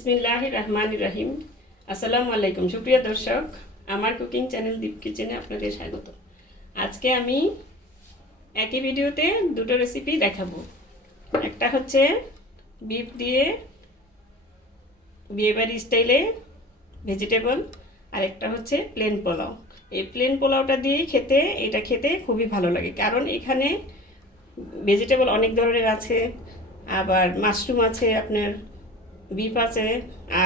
বিসমিল্লাহ রহমান রাহিম আসসালামু আলাইকুম সুপ্রিয় দর্শক, আমার কুকিং চ্যানেল দীপ কিচেনে আপনাদের স্বাগত। আজকে আমি একই ভিডিওতে দুটো রেসিপি দেখাবো। একটা হচ্ছে বিফ দিয়ে বিয়েবাড়ি স্টাইলে ভেজিটেবল আর একটা হচ্ছে প্লেন পোলাও। এই প্লেন পোলাওটা দিয়েই খেতে, এটা খেতে খুবই ভালো লাগে। কারণ এখানে ভেজিটেবল অনেক ধরনের আছে, আবার মাশরুম আছে আপনার আছে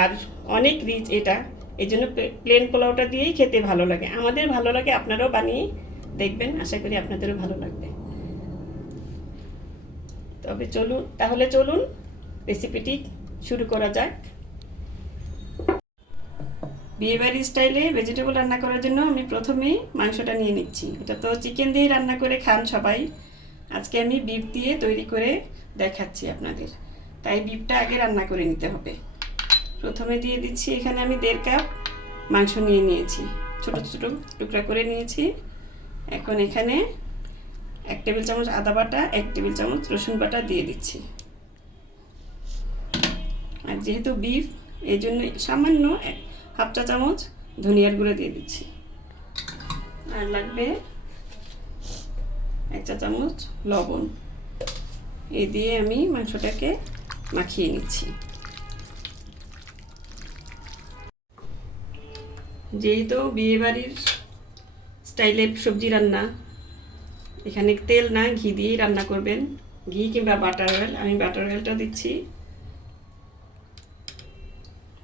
আর অনেক রিচ এটা। এই জন্য প্লেন পোলাওটা দিয়েই খেতে ভালো লাগে। আমাদের ভালো লাগে, আপনারাও বানিয়ে দেখবেন। আশা করি আপনাদেরও ভালো লাগবে। তবে চলুন, তাহলে চলুন রেসিপিটি শুরু করা যাক। বিয়েবাড়ি স্টাইলে ভেজিটেবল রান্না করার জন্য আমি প্রথমেই মাংসটা নিয়ে নিচ্ছি। এটা তো চিকেন দিয়ে রান্না করে খান সবাই। আজকে আমি বিফ দিয়ে তৈরি করে দেখাচ্ছি আপনাদের। তাই বিফটা আগে রান্না করে নিতে হবে। প্রথমে দিয়ে দিচ্ছি এখানে আমি দেড় কাপ মাংস নিয়ে নিয়েছি। ছোট ছোট টুকরা করে নিয়েছি। এখন এখানে এক টেবিল চামচ আদা বাটা, এক টেবিল চামচ রসুন বাটা দিয়ে দিচ্ছি। আর যেহেতু বিফ এই জন্য সামান্য হাফ চা চামচ ধনিয়ার গুঁড়ো দিয়ে দিচ্ছি। আর লাগবে এক চা চামচ লবণ। এ দিয়ে আমি মাংসটাকে মাখিয়ে নিচ্ছি। যেহেতু বিয়েবাড়ির স্টাইলে সবজি রান্না, এখানে তেল না, ঘি দিয়েই রান্না করবেন। ঘি কিংবা বাটার অয়েল, আমি বাটার অয়েলটা দিচ্ছি।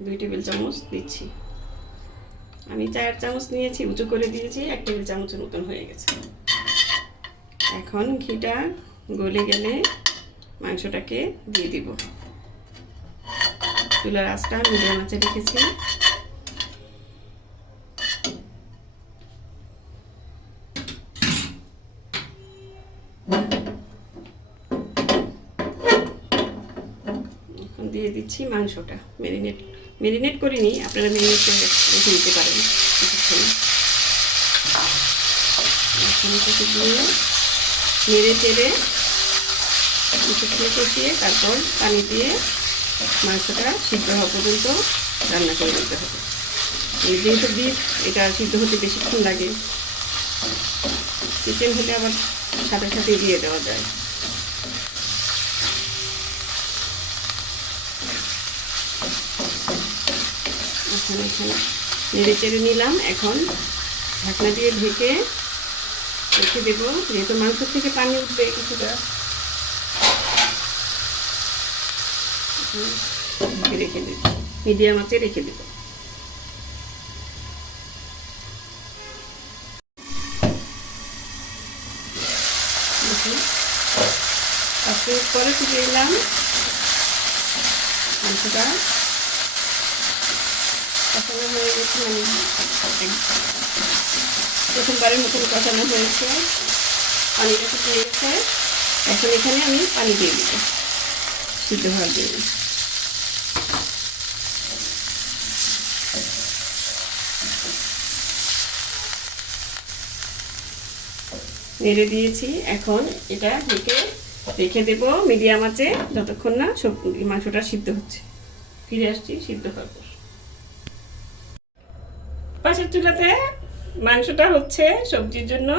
দুই টেবিল চামচ দিচ্ছি। আমি চার চামচ নিয়েছি, উঁচু করে দিয়েছি, এক টেবিল চামচের মতন হয়ে গেছে। এখন ঘিটা গলে গেলে মাংসটাকে দিয়ে দিব। চুলার আঁচটা মিডিয়াম আঁচে রেখেছি। দিয়ে দিচ্ছি মাংসটা। ম্যারিনেট ম্যারিনেট করিনি, আপনারা ম্যারিনেট করে রেখে দিতে পারেন কিছুক্ষণ। নেড়ে চেড়ে কিছুক্ষণ কষিয়ে তারপর পানি দিয়ে মাংসটা সিদ্ধ হওয়া পর্যন্ত রান্না করে নিতে হবে। এই যেহেতু বিফ এটা সিদ্ধ হতে বেশিক্ষণ লাগে। চিকেন হলে আবার সাথে সাথে দিয়ে দেওয়া যায়। নেড়ে চেড়ে নিলাম। এখন ঢাকনা দিয়ে ঢেকে রেখে দেবো। যেহেতু মাংস থেকে পানি উঠবে কিছুটা। রেখে দেবো। মিডিয়াম আঁচে রেখে দেবো। মিনিট পরে ফিরে এলাম। মাংসটা কষানো হয়ে গেছে মানে প্রথমবারের মতন কষানো হয়েছে। পানিটা শুকিয়ে গেছে। এখন এখানে আমি পানি দিয়ে দেবো। সিদ্ধ হওয়ার জন্য। নেড়ে দিয়েছি। এখন এটা ঢেকে রেখে দেবো মিডিয়াম আছে যতক্ষণ না সব মাংসটা সিদ্ধ হচ্ছে। ফিরে আসছি সিদ্ধ হওয়ার পর। পাশের চুলাতে মাংসটা হচ্ছে সবজির জন্য।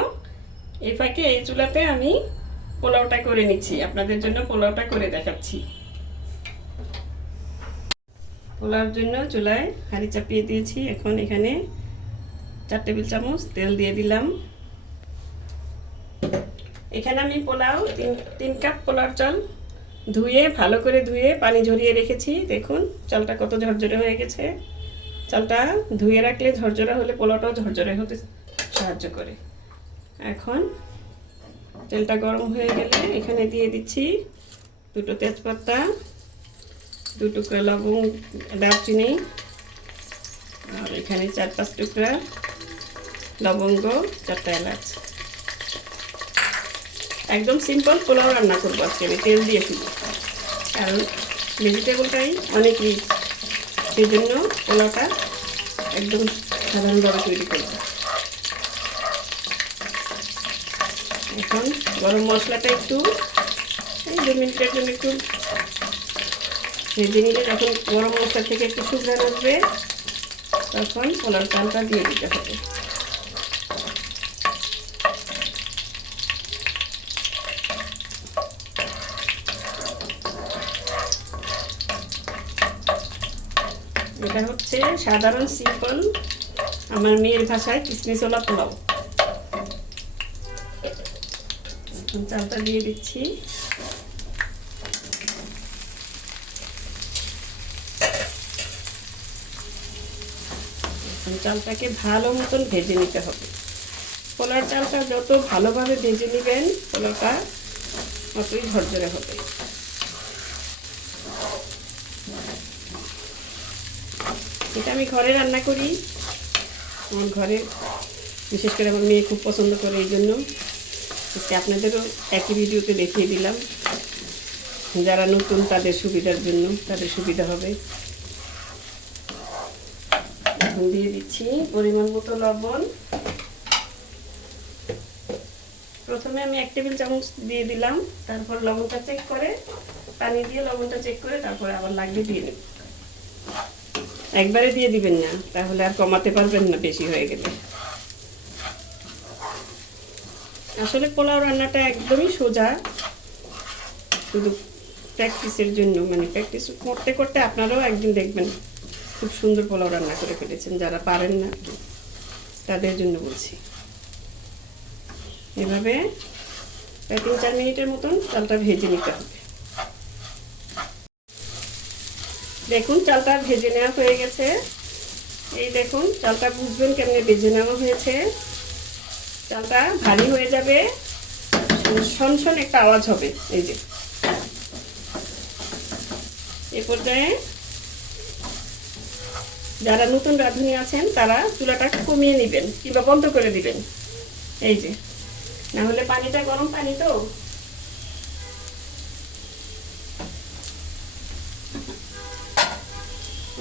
এই ফাঁকে এই চুলাতে আমি পোলাওটা করে নিচ্ছি। আপনাদের জন্য পোলাওটা করে দেখাচ্ছি। পোলাওর জন্য চুলায় হাঁড়ি চাপিয়ে দিয়েছি। এখন এখানে চার টেবিল চামচ তেল দিয়ে দিলাম। এখানে আমি পোলাও, তিন তিন কাপ পোলার চাল। ধুয়ে, ভালো করে ধুয়ে পানি ঝরিয়ে রেখেছি। দেখুন, চালটা কত ঝরঝরে হয়ে গেছে। চালটা ধুয়ে রাখলে ঝরঝরা হলে পোলাওটাও ঝরঝরে হতে সাহায্য করে। এখন তেলটা গরম হয়ে গেলে এখানে দিয়ে দিচ্ছি দুটো তেজপাতা দু টুকরা লবঙ্গ, দারচিনি, আর এখানে চার, পাঁচ টুকরা লবঙ্গ, চারটা এলাচ। একদম সিম্পল পোলাও রান্না করব আজকে আমি, তেল দিয়ে শুধু। কারণ ভেজিটেবলটাই অনেক রিচ সেই জন্য পোলাওটা একদম সাধারণভাবে তৈরি করব। এখন গরম মশলাটা একটু, এই দু মিনিটের জন্য একটু ভেজে নিলে যখন গরম মশলা থেকে একটু সুগার আসবে, তখন পোলাও চালটা দিয়ে দিতে হবে। এটা হচ্ছে সাধারণ সিম্পল আমার মেয়ের ভাষায় কিসমিসওয়ালা পোলাও। চালটা দিয়ে দিচ্ছি। চালটাকে ভালো মতন ভেজে নিতে হবে। পোলার চালটা যত ভালোভাবে ভেজে নেবেন, পোলাটা অতই ঝরঝরে হবে। এটা আমি ঘরে রান্না করি। আমার ঘরে, বিশেষ করে আমার মেয়ে খুব পছন্দ করে এই জন্য। আজকে আপনাদেরও একই ভিডিওতে দেখিয়ে দিলাম। যারা নতুন, তাদের সুবিধার জন্য, তাদের সুবিধা হবে। এখন দিয়ে দিচ্ছি পরিমাণ মতো লবণ। প্রথমে আমি এক টেবিল চামচ দিয়ে দিলাম। তারপর লবণটা চেক করে, পানি দিয়ে লবণটা চেক করে তারপরে আবার লাগলে দিয়ে নেব। একবারে দিয়ে দিবেন না, তাহলে আর কমাতে পারবেন না বেশি হয়ে গেলে। আসলে পোলাও রান্নাটা একদমই সোজা, শুধু প্র্যাকটিসের জন্য মানে প্র্যাকটিস করতে করতে আপনারাও একদিন দেখবেন খুব সুন্দর পোলাও রান্না করে ফেলেছেন, যারা পারেন না, তাদের জন্য বলছি। এভাবে প্রায় তিন চার মিনিটের মতন চালটা ভেজে নিতে হবে। দেখুন চালটা ভেজে নেওয়া হয়ে গেছে। এই দেখুন চালটা বুঝবেন কেমনে ভেজে নেওয়া হয়েছে। চালটা ভারী হয়ে যাবে। শন একটা আওয়াজ হবে। এই যে। এ পর্যায়ে যারা নতুন রাঁধুনি আছেন, তারা চুলাটা কমিয়ে নেবেন কিংবা বন্ধ করে দিবেন। এই যে। না হলে পানিটা গরম পানি তো।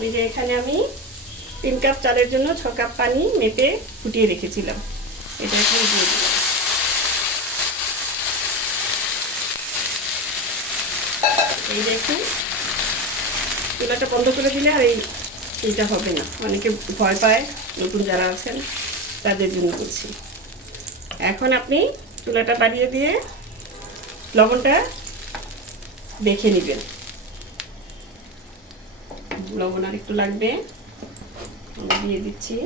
ওই যে এখানে আমি তিন কাপ চালের জন্য ছ কাপ পানি মেপে ফুটিয়ে রেখেছিলাম। এটা এখন দিয়ে দিলাম। এই দেখুন, চুলাটা বন্ধ করে দিলে আর এই এইটা হবে না। অনেকে ভয় পায়, নতুন যারা আছেন, তাদের জন্য বলছি। এখন আপনি চুলাটা বাড়িয়ে দিয়ে লবণটা দেখে নেবেন। লবণ আর একটু লাগবে। দিয়ে দিচ্ছি।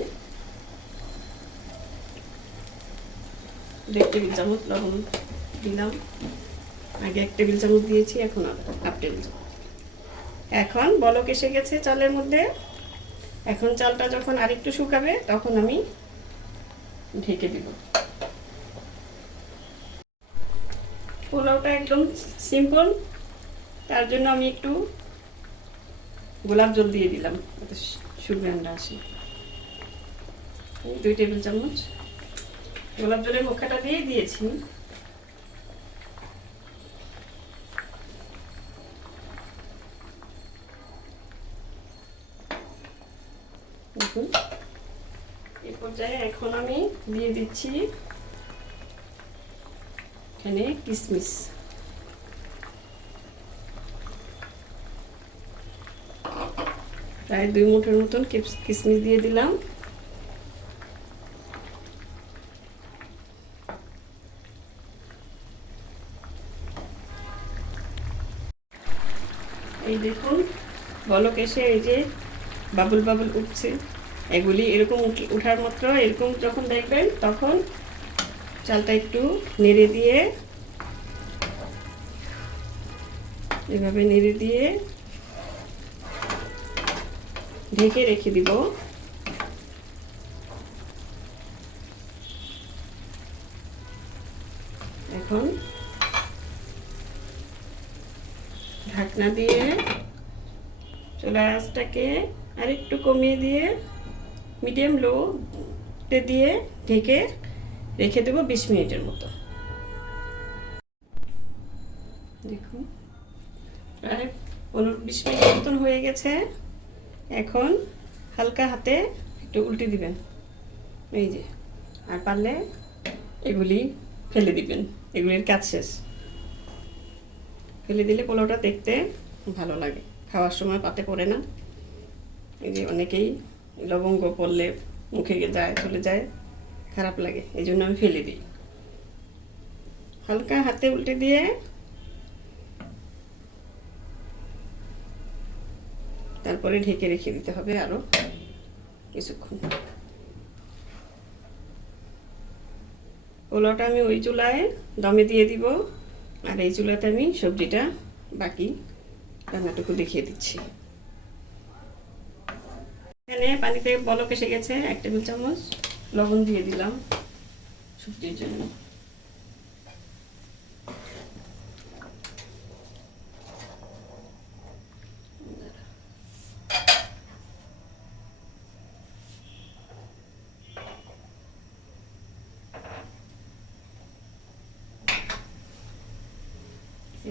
দেড় টেবিল চামচ লবণ দিলাম। আগে এক টেবিল চামচ দিয়েছি, এখন হাফ টেবিল চামচ। এখন বলক এসে গেছে চালের মধ্যে। এখন চালটা যখন আরেকটু শুকাবে, তখন আমি ঢেকে দিব। পোলাওটা একদম সিম্পল। তার জন্য আমি একটু গোলাপ জল দিয়ে দিলাম। যাতে সুগন্ধ আসে দুই টেবিল চামচ। গোলাপ জলের মুখাটা দিয়ে দিয়েছি। দেখুন। পর্যায়ে এখন আমি দিয়ে দিচ্ছি এখানে কিশমিশ প্রায় দুই মুঠোর মতন কিশমিশ দিয়ে দিলাম। এই দেখুন, বলক এসে এই যে বাবুল বাবুল উঠছে। এগুলি এরকম উঠার মাত্র এরকম যখন দেখবেন তখন চালটা একটু নেড়ে দিয়ে এভাবে নেড়ে দিয়ে ঢেকে রেখে দিব। এখন ঢাকনা দিয়ে চুলার আঁচটাকে আরেকটু কমিয়ে দিয়ে মিডিয়াম লোতে দিয়ে ঢেকে রেখে দেবো বিশ মিনিটের মতো। দেখুন, প্রায় পনেরো বিশ মিনিট মতন হয়ে গেছে। এখন হালকা হাতে একটু উল্টে দিবেন। এই যে, আর পারলে এগুলি ফেলে দিবেন। এগুলির কাজ শেষ। ফেলে দিলে পোলাওটা দেখতে ভালো লাগে। খাওয়ার সময় পাতে পড়ে না। এই যে অনেকেই লবঙ্গ পড়লে মুখে যায়, চলে যায়, খারাপ লাগে। এই জন্য আমি ফেলে দিই। হালকা হাতে উল্টে দিয়ে তারপরে ঢেকে রেখে দিতে হবে আরও কিছুক্ষণ। পোলাওটা আমি ওই চুলায় দমে দিয়ে দিব, আর এই চুলাতে আমি সবজিটা বাকি রান্নাটুকু দেখিয়ে দিচ্ছি। এখানে পানিতে বলক এসে গেছে, এক টেবিল চামচ লবণ দিয়ে দিলাম সবজির জন্য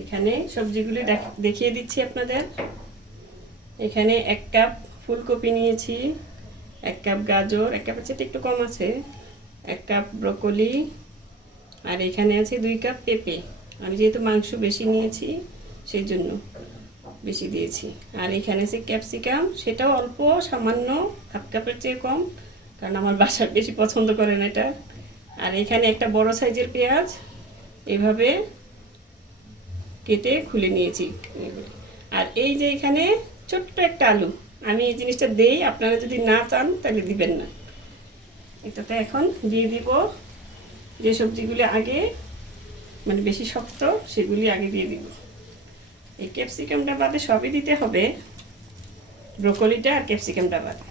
এখানে সবজিগুলি দেখ- দেখিয়ে দিচ্ছি আপনাদের। এখানে এক কাপ ফুলকপি নিয়েছি, এক কাপ গাজর, এক কাপের চেয়ে একটু কম আছে, এক কাপ ব্রকলি, আর এখানে আছে দুই কাপ পেঁপে। আমি যেহেতু মাংস বেশি নিয়েছি, সেই জন্য বেশি দিয়েছি। আর এখানে আছে ক্যাপসিকাম, সেটাও অল্প, সামান্য, হাফ কাপের চেয়ে কম, কারণ আমার বাসার বেশি পছন্দ করেন এটা। আর এখানে একটা বড় সাইজের পেঁয়াজ, এভাবে কেটে খুলে নিয়েছি। আর এই যে এখানে ছোট্ট একটা আলু, আমি এই জিনিসটা দেই, আপনারা যদি না চান তাহলে দিবেন না। এটাতে এখন দিয়ে দিব যে সবজিগুলি আগে মানে বেশি শক্ত, সেগুলি আগে দিয়ে দিব। এই ক্যাপসিকামটা বাদে সবই দিতে হবে। ব্রোকলিটা আর ক্যাপসিকামটা বাদে।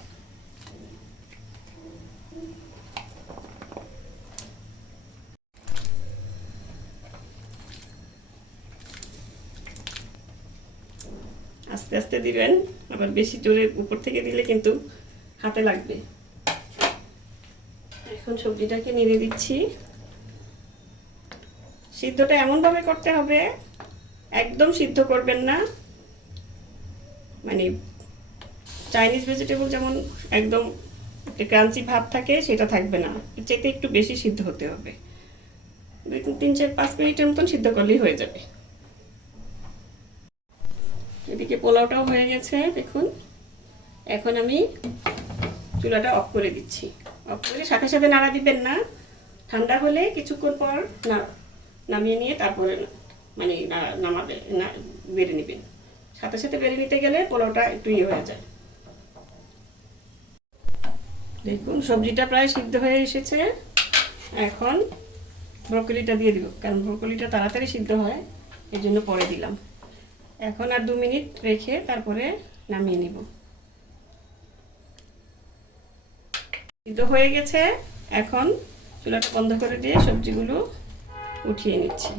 আস্তে আস্তে দিবেন, আবার বেশি জোরে উপর থেকে দিলে কিন্তু হাতে লাগবে। এখন সবজিটাকে নেড়ে দিচ্ছি। সিদ্ধটা এমনভাবে করতে হবে, একদম সিদ্ধ করবেন না। মানে চাইনিজ ভেজিটেবল যেমন একদম একটা ক্রাঞ্চি ভাব থাকে, সেটা থাকবে না। চেতে একটু বেশি সিদ্ধ হতে হবে। দুই, তিন, চার, পাঁচ মিনিটের মতন সিদ্ধ করলেই হয়ে যাবে। পোলাওটাও হয়ে গেছে, দেখুন। এখন আমি চুলাটা অফ করে দিচ্ছি। অফ করে সাথে সাথে নাড়া দিবেন না। ঠান্ডা হলে কিছুক্ষণ পর না, নামিয়ে নিয়ে তারপরে মানে নামাবে, না, বেড়ে নেবেন। সাথে সাথে বেড়ে নিতে গেলে পোলাওটা একটু ইয়ে হয়ে যায়। দেখুন, সবজিটা প্রায় সিদ্ধ হয়ে এসেছে। এখন ব্রকলিটা দিয়ে দিব, কারণ ব্রকলিটা তাড়াতাড়ি সিদ্ধ হয় এই জন্য পরে দিলাম। এখন আর দু মিনিট রেখে তারপরে নামিয়ে নিব। সিদ্ধ হয়ে গেছে। এখন চুলাটা বন্ধ করে দিয়ে সবজিগুলো উঠিয়ে নিচ্ছি।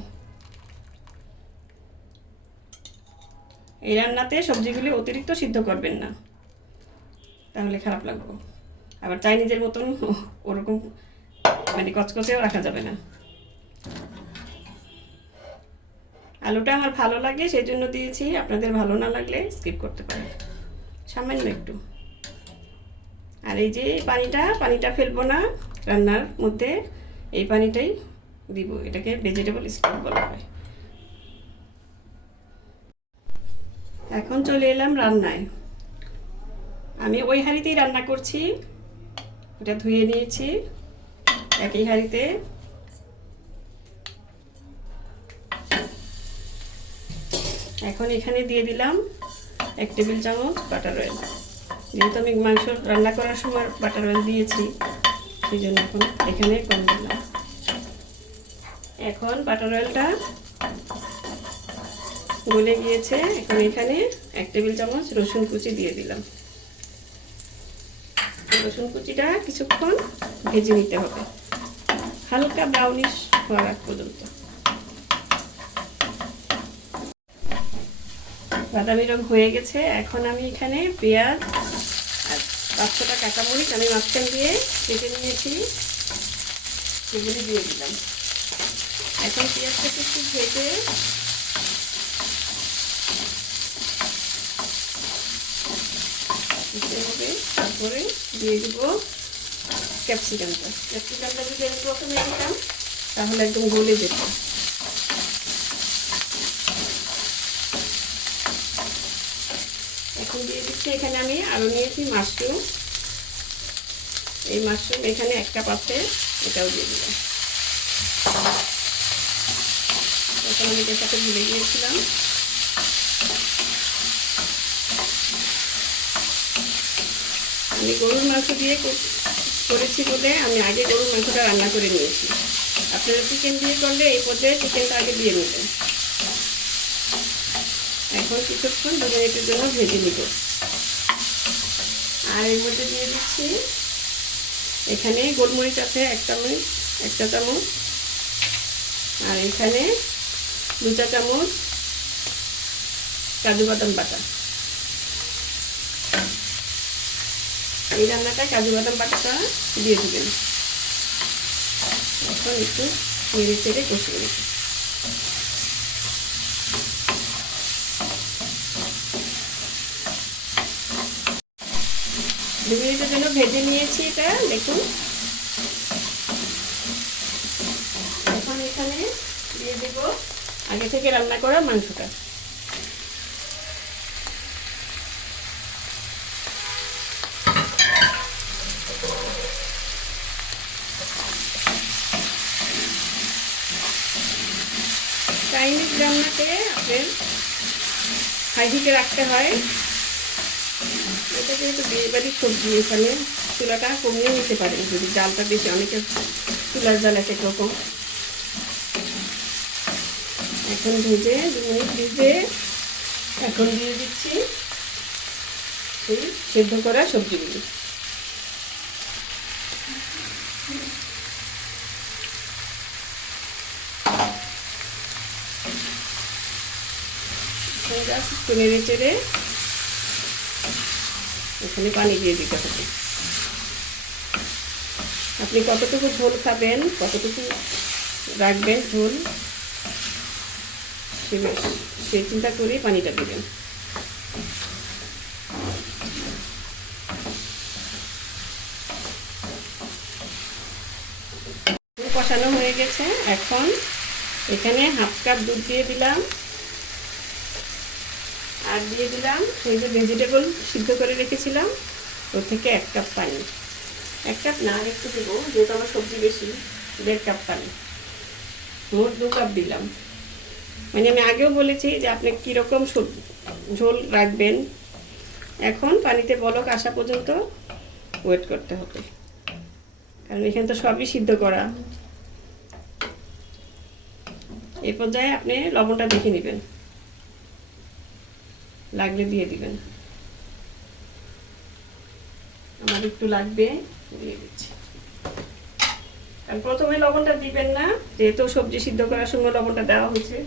এই রান্নাতে সবজিগুলি অতিরিক্ত সিদ্ধ করবেন না। তাহলে খারাপ লাগবে। আবার চাইনিজের মতন ওরকম মানে কচকচেও রাখা যাবে না। আলুটা আমার ভালো লাগে সেই জন্য দিয়েছি। আপনাদের ভালো না লাগলে স্কিপ করতে পারেন। সামান্য একটু। আর এই যে পানিটা পানিটা ফেলব না, রান্নার মধ্যে এই পানিটাই দিব। এটাকে ভেজিটেবল স্টক বলা হয়। এখন চলে এলাম রান্নায়। আমি ওই হাঁড়িতেই রান্না করছি। ওটা ধুয়ে নিয়েছি। একই হাঁড়িতে এখন এখানে দিয়ে দিলাম এক টেবিল চামচ বাটার অয়েল যেহেতু আমি মাংস রান্না করার সময় বাটার অয়েল দিয়েছি, সেই জন্য এখন এখানে কম দিলাম। এখন বাটার অয়েলটা গলে গিয়েছে, এখন এখানে এক টেবিল চামচ রসুন কুচি দিয়ে দিলাম। রসুন কুচিটা কিছুক্ষণ ভেজে নিতে হবে, হালকা ব্রাউনিশ হওয়ার পর্যন্ত। বাদামি রং হয়ে গেছে। এখন আমি এখানে পেঁয়াজ আর পাঁচশোটা কাঁচামরিচ আমি মাঝখান দিয়ে কেটে নিয়েছি। সেগুলি দিয়ে দিলাম। এখন পেঁয়াজটাকে একটু ভেজে হবে তারপরে দিয়ে দিব ক্যাপসিকামটা। ক্যাপসিকামটা যদি আমি প্রথমে দিতাম, তাহলে একদম গলে যেত এখন দিয়ে দিচ্ছি এখানে আমি আরও নিয়েছি মাশরুম। এই মাশরুম এখানে এক কাপ আছে এটাও দিয়ে দিলাম। এখন আমি এটার সাথে ভুলে গিয়েছিলাম আমি গরুর মাংস দিয়ে করেছি বলে আমি আগে গরুর মাংসটা রান্না করে নিয়েছি। আপনারা চিকেন দিয়ে করলে এই পর্যায়ে চিকেনটা আগে দিয়ে নেবেন। এখন কিছুক্ষণ দু মিনিটের জন্য ভেজে নিব। আর এর মধ্যে দিয়ে দিচ্ছি এখানে গোলমরিচ আছে এক চামচ একটা চামচ। আর এখানে দু চা চামচ কাজু বাদাম বাটা। এই রান্নাটা কাজু বাদাম বাটাটা দিয়ে দিবেন। এখন একটু নেড়ে চেড়ে কষিয়ে নেবেন দু মিনিটের জন্য ভেজে নিয়েছি এটা, দেখুন। এখন এখানে দিয়ে দেব আগে থেকে রান্না করা মাংসটা। চাইনিজ রান্নাতে আপনার হাই রাখতে হয়। এটা যেহেতু বিয়ে বাড়ির সবজি এখানে চুলাটা কমিয়ে নিতে পারেন যদি জালটা বেশি, অনেকে চুলার জাল এক রকম। এখন ভেজে দু ভেজে এখন দিয়ে দিচ্ছি সেদ্ধ করা সবজিগুলি। চেড়ে এখানে পানি দিয়ে দিতে হবে। আপনি কতটুকু ঝোল খাবেন, কতটুকু রাখবেন ঝোল, সে চিন্তা করেই পানিটা দেবেন। কষানো হয়ে গেছে। এখন এখানে হাফ কাপ দুধ দিয়ে দিলাম। আর দিয়ে দিলাম সেই যে ভেজিটেবল সিদ্ধ করে রেখেছিলাম, ওর থেকে এক কাপ পানি। এক কাপ না একটু দেবো, যেহেতু আমার সবজি বেশি, দেড় কাপ পানি। মোট দু কাপ দিলাম। মানে আমি আগেও বলেছি যে আপনি কীরকম ঝোল রাখবেন। এখন পানিতে বলক, আসা পর্যন্ত ওয়েট করতে হবে। কারণ এখানে তো সবই সিদ্ধ করা। এ পর্যায়ে আপনি লবণটা দেখে নেবেন। লাগলে দিয়ে দিবেন। আমার একটু লাগবে, দিয়ে দিচ্ছি। কারণ প্রথমে লবণটা দিবেন না, যেহেতু সবজি সিদ্ধ করার সময় লবণটা দেওয়া হয়েছে।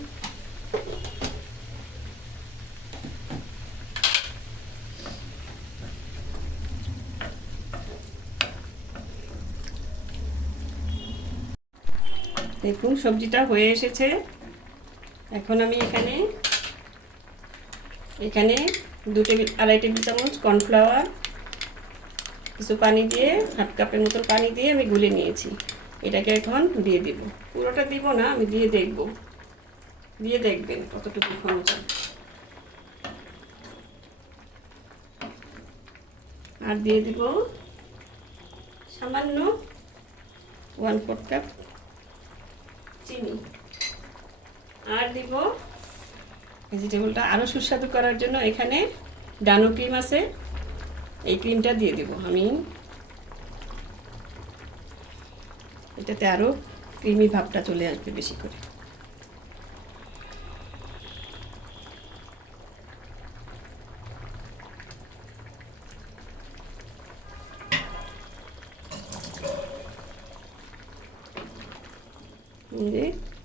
দেখুন, সবজিটা হয়ে এসেছে। এখন আমি এখানে এখানে দু টেবিল, আড়াই টেবিল চামচ কর্নফ্লাওয়ার, কিছু পানি দিয়ে, হাফ কাপের মতন পানি দিয়ে আমি গুলে নিয়েছি। এটাকে এখন দিয়ে দিব। পুরোটা দিব না, আমি দিয়ে দেখব। দিয়ে দেখবেন কতটুকু ক্ষমতা। আর দিয়ে দিব সামান্য ওয়ান ফোর্থ কাপ চিনি। আর দিব ভেজিটেবলটা আরও সুস্বাদু করার জন্য এখানে ডানো ক্রিম আছে। এই ক্রিমটা দিয়ে দেব আমি। এটাতে আরও ক্রিমি ভাবটা চলে আসবে বেশি করে।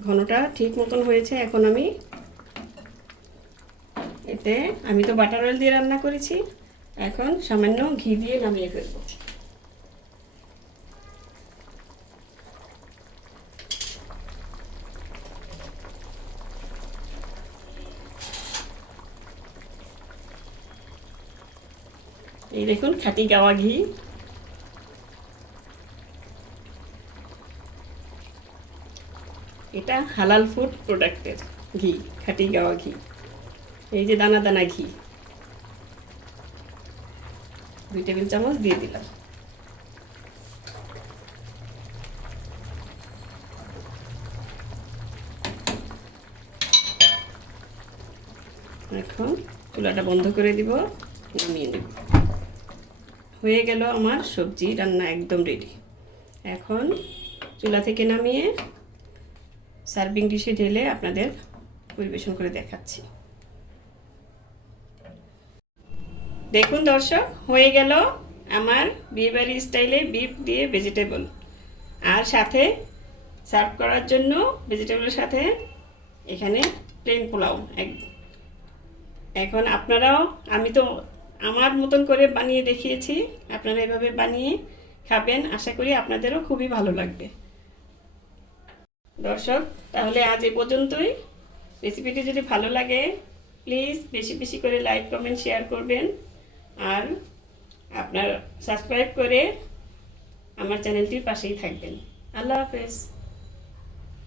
ঘনটা ঠিক মতন হয়েছে, এখন আমি এতে আমি তো বাটার অয়েল দিয়ে রান্না করেছি। এখন সামান্য ঘি দিয়ে নামিয়ে ফেলব। এই দেখুন, খাঁটি গাওয়া ঘি। এটা হালাল ফুড প্রোডাক্টের ঘি, খাঁটি গাওয়া ঘি। এই যে দানা দানা ঘি। দুই টেবিল চামচ দিয়ে দিলাম। এখন চুলাটা বন্ধ করে দিব, নামিয়ে নেব। হয়ে গেল আমার সবজি রান্না একদম রেডি এখন চুলা থেকে নামিয়ে সার্ভিং ডিশে ঢেলে আপনাদের পরিবেশন করে দেখাচ্ছি। দেখুন দর্শক, হয়ে গেল আমার বিয়েবাড়ি স্টাইলে বিফ দিয়ে ভেজিটেবল আর সাথে সার্ভ করার জন্য ভেজিটেবলের সাথে এখানে প্লেন পোলাও এখন আপনারাও, আমি তো আমার মতন করে বানিয়ে দেখিয়েছি, আপনারা এভাবে বানিয়ে খাবেন, আশা করি আপনাদেরও খুবই ভালো লাগবে। দর্শক, তাহলে আজ এ পর্যন্তই। রেসিপিটি যদি ভালো লাগে প্লিজ বেশি বেশি করে লাইক কমেন্ট শেয়ার করবেন। আর আপনার সাবস্ক্রাইব করে আমার চ্যানেলটির পাশেই থাকবেন। আল্লাহ হাফেজ।